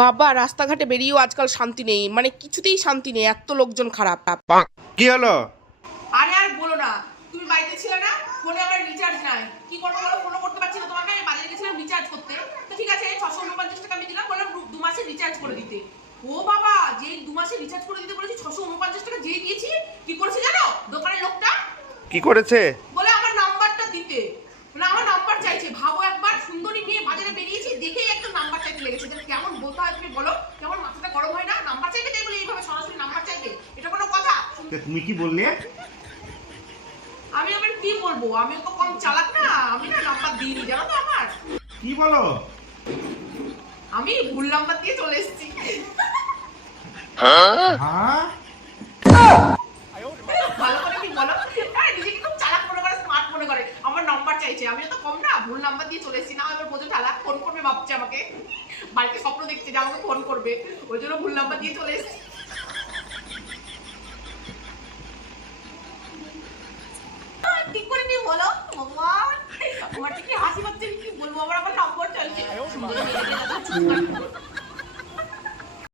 বাবা রাস্তাঘাটে বেরিয়েও আজকাল শান্তি নেই, মানে কিছুতেই শান্তি নেই, এত লোকজন খারাপ। কি হলো? আরে আর বলো না, তুমি বাড়িতে ছিলে না, ফোনে আমার রিচার্জ নাই, কি করবো বলো, ফোনও করতে পারছি না তোমাকে। আমি বাজারে গেছিলাম রিচার্জ করতে, তো ঠিক আছে 649 টাকা আমি দিলাম, বললাম 2 মাসে রিচার্জ করে দিতে। ও বাবা, যেই 2 মাসে রিচার্জ করে দিতে বলেছি 649 টাকা যেই দিয়েছি, কি করেছে জানো দোকানের লোকটা? কি করেছে? বলে আমার নাম্বারটা দিতে, না আমার নাম্বার চাইছে। ভাবো একবার, সুন্দরী মেয়ে বাজারে বেরিয়েছি দেখেই একটা নাম্বার চাইতে লেগেছে। কেমন বলতে হয় তুমি বলো, কেমন মাথাটা গরম হয় না? নাম্বার চাইবে তাই বলে এইভাবে সরাসরি নাম্বার চাইবে, এটা কোনো কথা? তুমি কি বললে? আমি আবার কি বলবো, আমি তো কম চালাক না, আমি না নাম্বার দিইনি জানো তো আমার। কি বলো? আমি ভুল নাম্বার দিয়ে চলে এসেছি। হ্যাঁ, ভালো করে কি বলো, হ্যাঁ নিজেকে খুব চালাক মনে করে, স্মার্ট মনে করে। আমার নাম্বার চাইছে, আমি তো কম না, ভুল নাম্বার দিয়ে চলে এসেছি। না এবার বোঝো ঠালা, ফোন করবে ভাবছে আমাকে, বাড়িতে স্বপ্ন দেখছে যে আমাকে ফোন করবে, ওই জন্য ভুল নাম্বার দিয়ে চলে এসেছি। ঠিক করে নি বলো ভগবান, আমার কি হাসি পাচ্ছে, কি বলবো, আমার নাম্বার চাইছে।